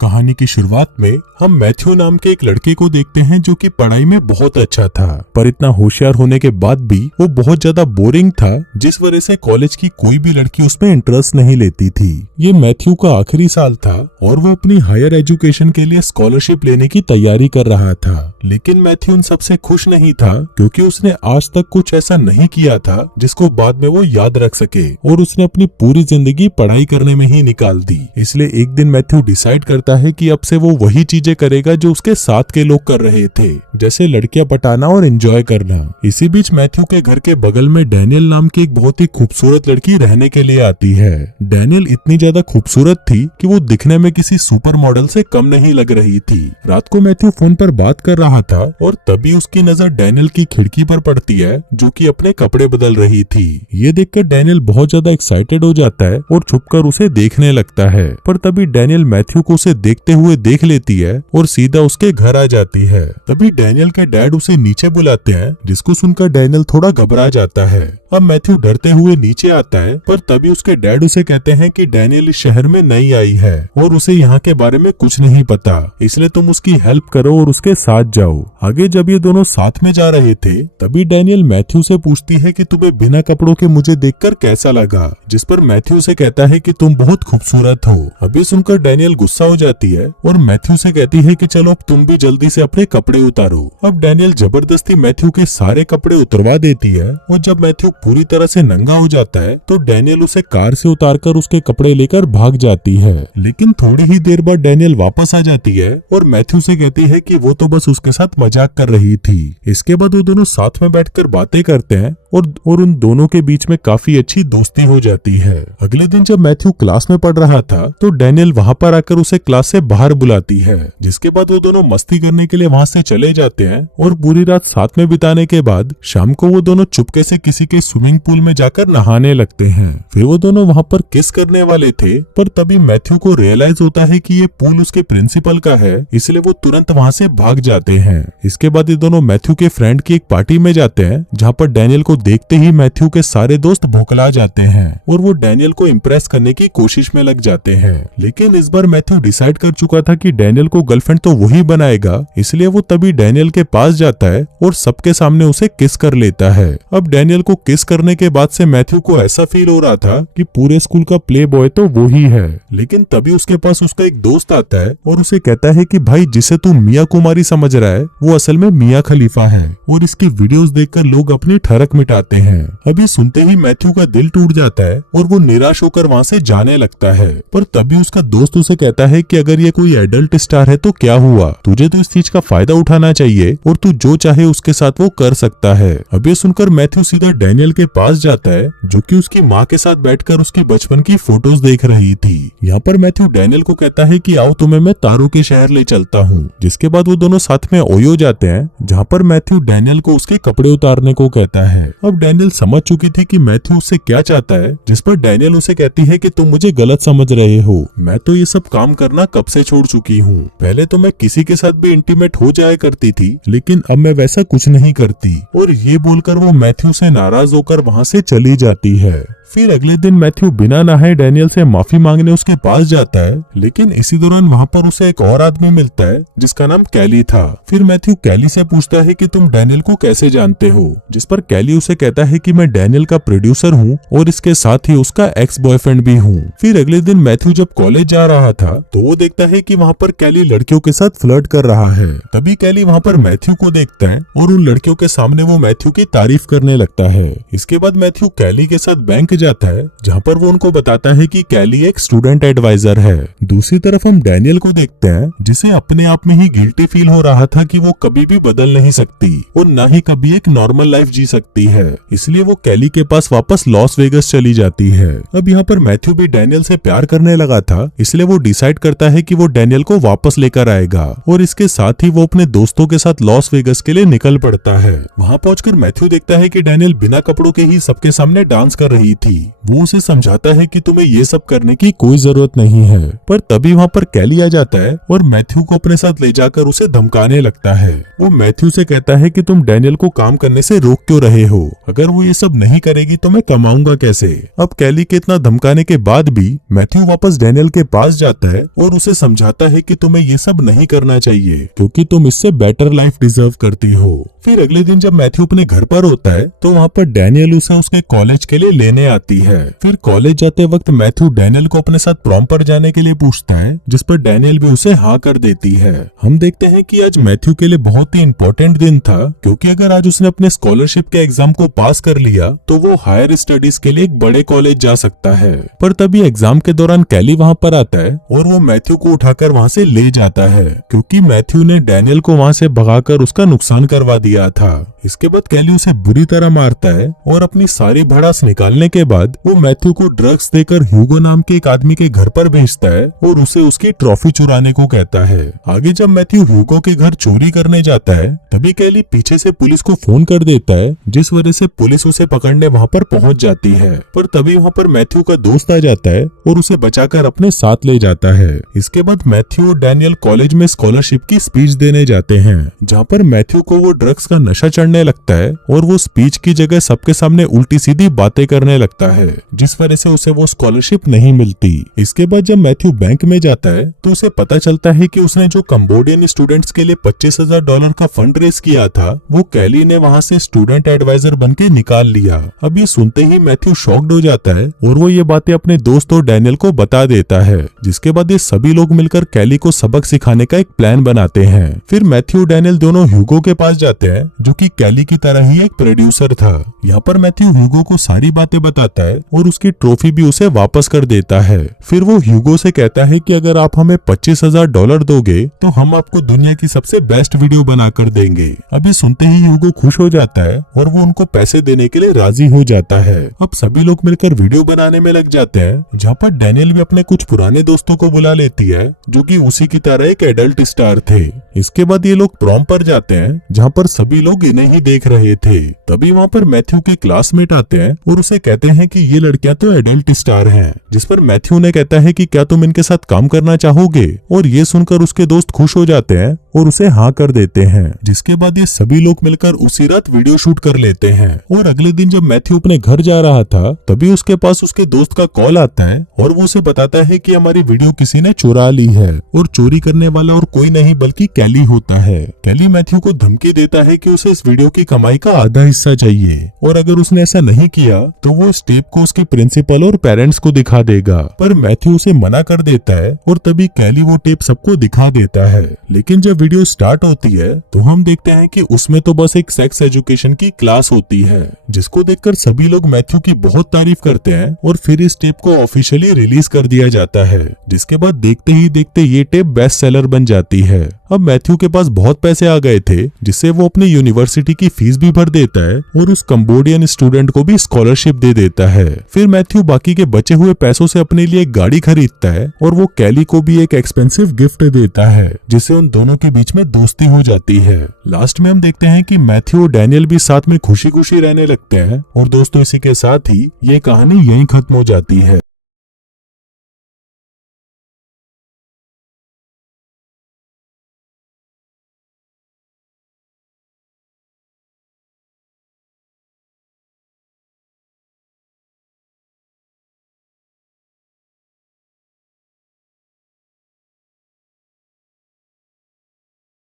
कहानी की शुरुआत में हम मैथ्यू नाम के एक लड़के को देखते हैं जो कि पढ़ाई में बहुत अच्छा था, पर इतना होशियार होने के बाद भी वो बहुत ज्यादा बोरिंग था, जिस वजह से कॉलेज की कोई भी लड़की उसमें इंटरेस्ट नहीं लेती थी। ये मैथ्यू का आखिरी साल था और वो अपनी हायर एजुकेशन के लिए स्कॉलरशिप लेने की तैयारी कर रहा था, लेकिन मैथ्यू उन सबसे खुश नहीं था क्योंकि उसने आज तक कुछ ऐसा नहीं किया था जिसको बाद में वो याद रख सके, और उसने अपनी पूरी जिंदगी पढ़ाई करने में ही निकाल दी। इसलिए एक दिन मैथ्यू डिसाइड करता है कि अब से वो वही चीजें करेगा जो उसके साथ के लोग कर रहे थे, जैसे लड़कियां पटाना और एंजॉय करना। इसी बीच मैथ्यू के घर के बगल में डैनियल नाम की एक बहुत ही खूबसूरत लड़की रहने के लिए आती है। डैनियल इतनी ज्यादा खूबसूरत थी कि वो दिखने में किसी सुपर मॉडल से कम नहीं लग रही थी। रात को मैथ्यू फोन पर बात कर रहा था और तभी उसकी नजर डैनियल की खिड़की पर पड़ती है जो कि अपने कपड़े बदल रही थी। ये देखकर डैनियल बहुत ज्यादा एक्साइटेड हो जाता है और छुपकर उसे देखने लगता है, पर तभी डैनियल मैथ्यू को उसे देखते हुए देख लेती है और सीधा उसके घर आ जाती है। तभी डैनियल के डैड उसे नीचे बुलाते हैं, जिसको सुनकर डैनियल थोड़ा घबरा जाता है। अब मैथ्यू डरते हुए नीचे आता है, पर तभी उसके डैड उसे कहते हैं कि डैनियल इस शहर में नई आई है और उसे यहाँ के बारे में कुछ नहीं पता, इसलिए तुम उसकी हेल्प करो और उसके साथ जाओ। आगे जब ये दोनों साथ में जा रहे थे तभी डैनियल मैथ्यू से पूछती है कि तुम्हें बिना कपड़ों के मुझे देखकर कैसा लगा, जिस पर मैथ्यू उसे कहता है कि तुम बहुत खूबसूरत हो। अभी सुनकर डैनियल गुस्सा हो जाती है और मैथ्यू से कहती है कि चलो अब तुम भी जल्दी से अपने कपड़े उतारो। अब डैनियल जबरदस्ती मैथ्यू के सारे कपड़े उतरवा देती है और जब मैथ्यू पूरी तरह से नंगा हो जाता है तो डैनियल उसे कार से उतारकर उसके कपड़े लेकर भाग जाती है। लेकिन थोड़ी ही देर बाद डैनियल वापस आ जाती है और मैथ्यू से कहती है कि वो तो बस उसके साथ मजाक कर रही थी। इसके बाद वो दोनों साथ में बैठकर बातें करते हैं और उन दोनों के बीच में काफी अच्छी दोस्ती हो जाती है। अगले दिन जब मैथ्यू क्लास में पढ़ रहा था तो डैनियल वहाँ पर आकर उसे क्लास से बाहर बुलाती है, जिसके बाद वो दोनों मस्ती करने के लिए वहाँ से चले जाते हैं और पूरी रात साथ में बिताने के बाद शाम को वो दोनों चुपके से किसी के स्विमिंग पूल में जाकर नहाने लगते हैं। फिर वो दोनों वहाँ पर किस करने वाले थे, पर तभी मैथ्यू को रियलाइज होता है कि ये पूल उसके प्रिंसिपल का है, इसलिए वो तुरंत वहाँ से भाग जाते हैं। इसके बाद ये दोनों मैथ्यू के फ्रेंड की एक पार्टी में जाते हैं, जहाँ पर डैनियल को देखते ही मैथ्यू के सारे दोस्त भौंकला जाते हैं और वो डैनियल को इम्प्रेस करने की कोशिश में लग जाते हैं। लेकिन इस बार मैथ्यू डिसाइड कर चुका था कि डैनियल को गर्लफ्रेंड तो वही बनाएगा, इसलिए वो तभी डैनियल के पास जाता है और सबके सामने उसे किस कर लेता है। अब डैनियल को किस करने के बाद से मैथ्यू को ऐसा फील हो रहा था कि पूरे स्कूल का प्ले बॉय तो वो ही है। लेकिन तभी उसके पास उसका एक दोस्त आता है और उसे कहता है कि भाई जिसे तू मिया कुमारी समझ रहा है वो असल में मिया खलीफा है, और इसकी वीडियोस देखकर लोग अपनी ठरक मिटाते हैं। अभी सुनते ही मैथ्यू का दिल टूट जाता है और वो निराश होकर वहाँ से जाने लगता है, पर तभी उसका दोस्त उसे कहता है कि अगर ये कोई एडल्ट स्टार है तो क्या हुआ, तुझे तो इस चीज का फायदा उठाना चाहिए और तू जो चाहे उसके साथ वो कर सकता है। अभी सुनकर मैथ्यू सीधा डैनियल के पास जाता है, जो कि उसकी माँ के साथ बैठकर उसकी बचपन की फोटोज देख रही थी। यहाँ पर मैथ्यू डैनियल को कहता है कि आओ तुम्हें मैं तारों के शहर ले चलता हूँ, जिसके बाद वो दोनों साथ में ओयो जाते हैं, जहाँ पर मैथ्यू डैनियल को उसके कपड़े उतारने को कहता है। अब डैनियल समझ चुकी थी कि मैथ्यू उससे क्या चाहता है, जिस पर डैनियल उसे कहती है कि तुम मुझे गलत समझ रहे हो, मैं तो ये सब काम करना कब से छोड़ चुकी हूँ। पहले तो मैं किसी के साथ भी इंटीमेट हो जाया करती थी, लेकिन अब मैं वैसा कुछ नहीं करती। और ये बोलकर वो मैथ्यू से नाराज होकर वहाँ से चली जाती है। फिर अगले दिन मैथ्यू बिना नहाए डैनियल से माफी मांगने उसके पास जाता है, लेकिन इसी दौरान वहाँ पर उसे एक और आदमी मिलता है जिसका नाम कैली था। फिर मैथ्यू कैली से पूछता है कि तुम डैनियल को कैसे जानते हो, जिस पर कैली उसे कहता है कि मैं डैनियल का प्रोड्यूसर हूँ और इसके साथ ही उसका एक्स बॉयफ्रेंड भी हूँ। फिर अगले दिन मैथ्यू जब कॉलेज जा रहा था तो वो देखता है कि वहाँ पर कैली लड़कियों के साथ फ्लर्ट कर रहा है। तभी कैली वहाँ पर मैथ्यू को देखता है और उन लड़कियों के सामने वो मैथ्यू की तारीफ करने लगता है। इसके बाद मैथ्यू कैली के साथ बैंक जाता है, जहाँ पर वो उनको बताता है कि कैली एक स्टूडेंट एडवाइजर है। दूसरी तरफ हम डैनियल को देखते हैं, जिसे अपने आप में ही गिल्टी फील हो रहा था कि वो कभी भी बदल नहीं सकती और न ही कभी एक नॉर्मल लाइफ जी सकती है, इसलिए वो कैली के पास वापस लॉस वेगस चली जाती है। अब यहाँ पर मैथ्यू भी डैनियल से प्यार करने लगा था, इसलिए वो डिसाइड करता है कि वो डैनियल को वापस लेकर आएगा और इसके साथ ही वो अपने दोस्तों के साथ लॉस वेगस के लिए निकल पड़ता है। वहाँ पहुंचकर मैथ्यू देखता है कि डैनियल बिना कपड़ों के ही सबके सामने डांस कर रही थी। थी। वो उसे समझाता है कि तुम्हें ये सब करने की कोई जरूरत नहीं है, पर तभी वहाँ पर कैली आ जाता है और मैथ्यू को अपने साथ ले जाकर उसे धमकाने लगता है। वो मैथ्यू से कहता है कि तुम डैनियल को काम करने से रोक क्यों रहे हो, अगर वो ये सब नहीं करेगी तो मैं कमाऊंगा कैसे। अब कैली के इतना धमकाने के बाद भी मैथ्यू वापस डैनियल के पास जाता है और उसे समझाता है कि तुम्हें ये सब नहीं करना चाहिए क्योंकि तुम इससे बेटर लाइफ डिजर्व करती हो। फिर अगले दिन जब मैथ्यू अपने घर पर होता है तो वहाँ पर डैनियल उसे उसके कॉलेज के लिए लेने आती है। फिर कॉलेज जाते वक्त मैथ्यू डैनियल को अपने साथ प्रॉम पर जाने के लिए पूछता है, जिस पर डैनियल भी उसे हाँ कर देती है। हम देखते हैं कि आज मैथ्यू के लिए बहुत ही इम्पोर्टेंट दिन था, क्योंकि अगर आज उसने अपने स्कॉलरशिप के एग्जाम को पास कर लिया तो वो हायर स्टडीज के लिए एक बड़े कॉलेज जा सकता है। पर तभी एग्जाम के दौरान कैली वहाँ पर आता है और वो मैथ्यू को उठाकर वहाँ से ले जाता है, क्योंकि मैथ्यू ने डैनियल को वहाँ से भगाकर उसका नुकसान करवा दिया था। इसके बाद कैली उसे बुरी तरह मारता है और अपनी सारी भड़ास निकालने के बाद वो मैथ्यू को ड्रग्स देकर ह्यूगो नाम के एक आदमी के घर पर भेजता है और उसे उसकी ट्रॉफी चुराने को कहता है। आगे जब मैथ्यू ह्यूगो के घर चोरी करने जाता है तभी कैली पीछे से पुलिस को फोन कर देता है, जिस वजह से पुलिस उसे पकड़ने वहाँ पर पहुँच जाती है। पर तभी वहाँ पर मैथ्यू का दोस्त आ जाता है और उसे बचाकर अपने साथ ले जाता है। इसके बाद मैथ्यू और डैनियल कॉलेज में स्कॉलरशिप की स्पीच देने जाते हैं, जहाँ पर मैथ्यू को वो ड्रग्स का नशा चढ़ने लगता है और वो स्पीच की जगह सबके सामने उल्टी सीधी बातें करने लगता है, जिस वजह से उसे वो स्कॉलरशिप नहीं मिलती। इसके बाद जब मैथ्यू बैंक में जाता है तो उसे पता चलता है कि उसने जो कंबोडियन स्टूडेंट्स के लिए $25,000 का फंड रेज किया था वो कैली ने वहाँ से स्टूडेंट एडवाइजर बन के निकाल लिया। अब ये सुनते ही मैथ्यू शॉक्ड हो जाता है और वो ये बातें अपने दोस्त और डैनियल को बता देता है, जिसके बाद ये सभी लोग मिलकर कैली को सबक सिखाने का एक प्लान बनाते हैं। फिर मैथ्यू डैनियल दोनों ह्यूगो के पास जाते हैं, जो कि कैली की तरह ही एक प्रोड्यूसर था। यहाँ पर मैथ्यू ह्यूगो को सारी बातें बताता है और उसकी ट्रॉफी भी उसे वापस कर देता है। फिर वो ह्यूगो से कहता है कि अगर आप हमें $25,000 दोगे तो हम आपको दुनिया की सबसे बेस्ट वीडियो बनाकर देंगे। अभी सुनते ही ह्यूगो खुश हो जाता है और वो उनको पैसे देने के लिए राजी हो जाता है। अब सभी लोग मिलकर वीडियो बनाने में लग जाते हैं, जहाँ पर डैनियल भी अपने कुछ पुराने दोस्तों को बुला लेती है, जो कि उसी की तरह एक एडल्ट स्टार थे। इसके बाद ये लोग प्रॉम पर जाते हैं, जहाँ पर सभी लोग इन्हें ही देख रहे थे। तभी वहाँ पर मैथ्यू के क्लासमेट आते हैं और उसे कहते हैं कि ये लड़कियां तो एडल्ट स्टार हैं, जिस पर मैथ्यू ने कहता है कि क्या तुम इनके साथ काम करना चाहोगे, और ये सुनकर उसके दोस्त खुश हो जाते हैं और उसे हाँ कर देते हैं। जिसके बाद ये सभी लोग मिलकर उसी रात वीडियो शूट कर लेते हैं। और अगले दिन जब मैथ्यू अपने घर जा रहा था तभी उसके पास उसके दोस्त का कॉल आता है और वो उसे बताता है कि हमारी वीडियो किसी ने चुरा ली है, और चोरी करने वाला और कोई नहीं बल्कि कैली होता है। कैली मैथ्यू को धमकी देता है कि उसे इस वीडियो की कमाई का आधा हिस्सा चाहिए, और अगर उसने ऐसा नहीं किया तो वो इस टेप को उसके प्रिंसिपल और पेरेंट्स को दिखा देगा। पर मैथ्यू उसे मना कर देता है और तभी कैली वो टेप सबको दिखा देता है। लेकिन जब वीडियो स्टार्ट होती है तो हम देखते हैं कि उसमें तो बस एक सेक्स एजुकेशन की क्लास होती है, जिसको देखकर सभी लोग मैथ्यू की बहुत तारीफ करते हैं और फिर इस टेप को ऑफिशियली रिलीज कर दिया जाता है, जिसके बाद देखते ही देखते ये टेप बेस्ट सेलर बन जाती है। अब मैथ्यू के पास बहुत पैसे आ गए थे, जिससे वो अपनी यूनिवर्सिटी की फीस भी भर देता है और उस कंबोडियन स्टूडेंट को भी स्कॉलरशिप दे देता है। फिर मैथ्यू बाकी के बचे हुए पैसों से अपने लिए एक गाड़ी खरीदता है और वो कैली को भी एक एक्सपेंसिव गिफ्ट देता है, जिससे उन दोनों के बीच में दोस्ती हो जाती है। लास्ट में हम देखते हैं कि मैथ्यू और डैनियल भी साथ में खुशी खुशी रहने लगते हैं। और दोस्तों, इसी के साथ ही ये कहानी यहीं खत्म हो जाती है।